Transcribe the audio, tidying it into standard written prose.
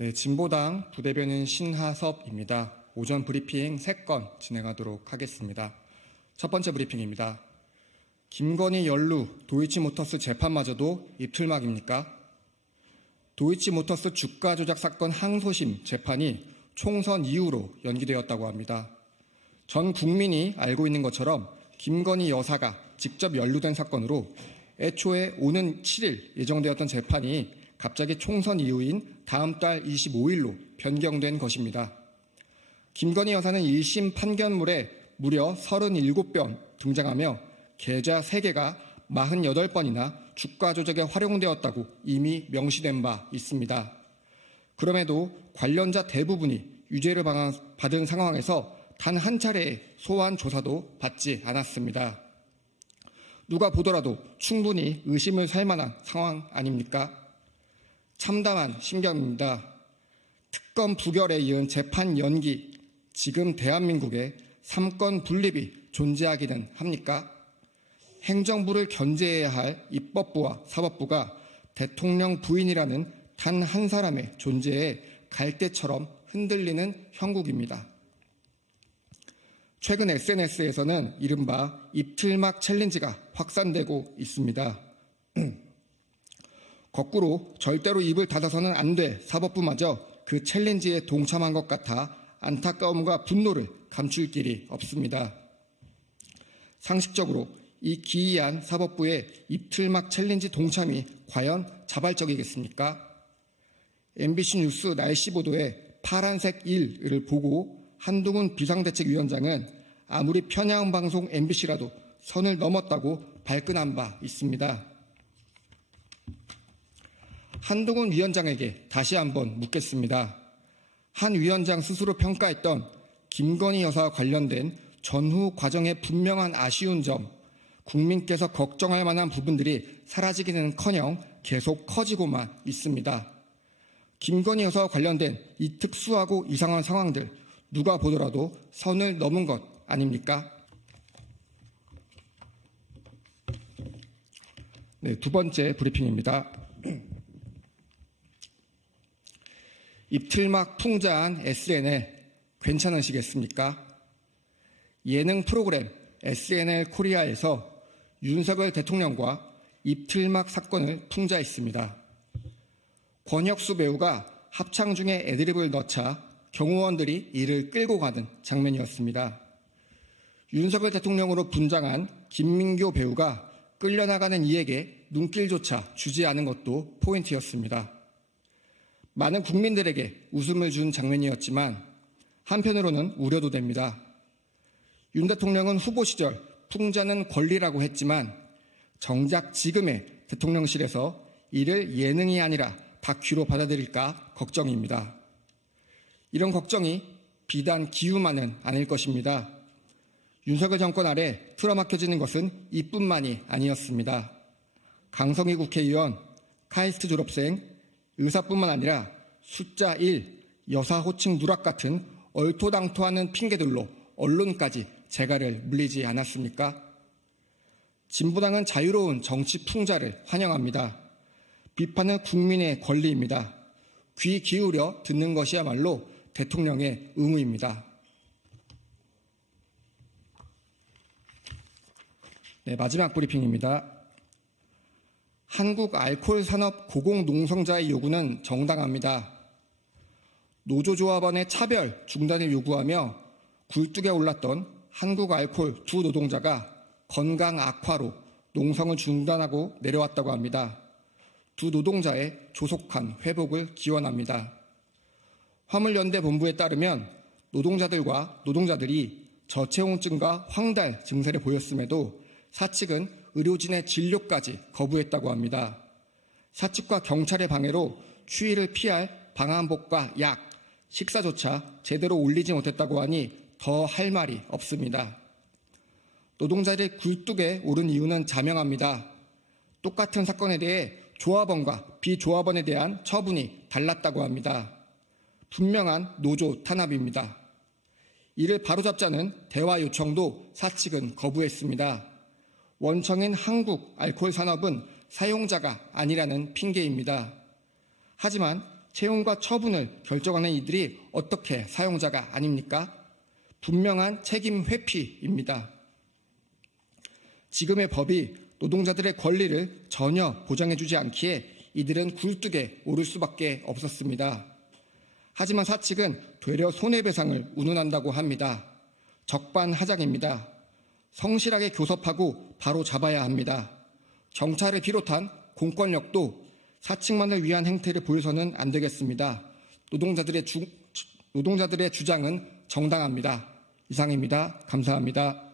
네, 진보당 부대변인 신하섭입니다. 오전 브리핑 3건 진행하도록 하겠습니다. 첫 번째 브리핑입니다. 김건희 연루 도이치모터스 재판마저도 입틀막입니까? 도이치모터스 주가 조작 사건 항소심 재판이 총선 이후로 연기되었다고 합니다. 전 국민이 알고 있는 것처럼 김건희 여사가 직접 연루된 사건으로 애초에 오는 7일 예정되었던 재판이 갑자기 총선 이후인 다음 달 25일로 변경된 것입니다. 김건희 여사는 1심 판결문에 무려 37번 등장하며 계좌 3개가 48번이나 주가 조작에 활용되었다고 이미 명시된 바 있습니다. 그럼에도 관련자 대부분이 유죄를 받은 상황에서 단 한 차례의 소환 조사도 받지 않았습니다. 누가 보더라도 충분히 의심을 살 만한 상황 아닙니까? 참담한 심경입니다. 특검 부결에 이은 재판 연기, 지금 대한민국에 3권 분립이 존재하기는 합니까? 행정부를 견제해야 할 입법부와 사법부가 대통령 부인이라는 단 한 사람의 존재에 갈대처럼 흔들리는 형국입니다. 최근 SNS에서는 이른바 입틀막 챌린지가 확산되고 있습니다. 거꾸로 절대로 입을 닫아서는 안 돼 사법부마저 그 챌린지에 동참한 것 같아 안타까움과 분노를 감출 길이 없습니다. 상식적으로 이 기이한 사법부의 입틀막 챌린지 동참이 과연 자발적이겠습니까? MBC 뉴스 날씨 보도에 파란색 1을 보고 한동훈 비상대책위원장은 아무리 편향방송 MBC라도 선을 넘었다고 발끈한 바 있습니다. 한동훈 위원장에게 다시 한번 묻겠습니다. 한 위원장 스스로 평가했던 김건희 여사와 관련된 전후 과정의 분명한 아쉬운 점, 국민께서 걱정할 만한 부분들이 사라지기는커녕 계속 커지고만 있습니다. 김건희 여사와 관련된 이 특수하고 이상한 상황들, 누가 보더라도 선을 넘은 것 아닙니까? 네, 두 번째 브리핑입니다. 입틀막 풍자한 SNL 괜찮으시겠습니까? 예능 프로그램 SNL 코리아에서 윤석열 대통령과 입틀막 사건을 풍자했습니다. 권혁수 배우가 합창 중에 애드립을 넣자 경호원들이 이를 끌고 가는 장면이었습니다. 윤석열 대통령으로 분장한 김민교 배우가 끌려나가는 이에게 눈길조차 주지 않은 것도 포인트였습니다. 많은 국민들에게 웃음을 준 장면이었지만 한편으로는 우려도 됩니다. 윤 대통령은 후보 시절 풍자는 권리라고 했지만 정작 지금의 대통령실에서 이를 예능이 아니라 다큐로 받아들일까 걱정입니다. 이런 걱정이 비단 기우만은 아닐 것입니다. 윤석열 정권 아래 틀어막혀지는 것은 이뿐만이 아니었습니다. 강성희 국회의원, 카이스트 졸업생, 의사뿐만 아니라 숫자 1, 여사 호칭 누락 같은 얼토당토하는 핑계들로 언론까지 재갈을 물리지 않았습니까? 진보당은 자유로운 정치 풍자를 환영합니다. 비판은 국민의 권리입니다. 귀 기울여 듣는 것이야말로 대통령의 의무입니다. 네, 마지막 브리핑입니다. 한국 알코올 산업 고공농성자의 요구는 정당합니다. 노조조합원의 차별 중단을 요구하며 굴뚝에 올랐던 한국 알코올 두 노동자가 건강 악화로 농성을 중단하고 내려왔다고 합니다. 두 노동자의 조속한 회복을 기원합니다. 화물연대 본부에 따르면 노동자들이 저체온증과 황달 증세를 보였음에도 사측은 의료진의 진료까지 거부했다고 합니다. 사측과 경찰의 방해로 추위를 피할 방한복과 약, 식사조차 제대로 올리지 못했다고 하니 더 할 말이 없습니다. 노동자들이 굴뚝에 오른 이유는 자명합니다. 똑같은 사건에 대해 조합원과 비조합원에 대한 처분이 달랐다고 합니다. 분명한 노조 탄압입니다. 이를 바로잡자는 대화 요청도 사측은 거부했습니다. 원청인 한국 알코올 산업은 사용자가 아니라는 핑계입니다. 하지만 채용과 처분을 결정하는 이들이 어떻게 사용자가 아닙니까? 분명한 책임 회피입니다. 지금의 법이 노동자들의 권리를 전혀 보장해주지 않기에 이들은 굴뚝에 오를 수밖에 없었습니다. 하지만 사측은 되려 손해배상을 운운한다고 합니다. 적반하장입니다. 성실하게 교섭하고 바로 잡아야 합니다. 경찰을 비롯한 공권력도 사측만을 위한 행태를 보여서는 안 되겠습니다. 노동자들의 주장은 정당합니다. 이상입니다. 감사합니다.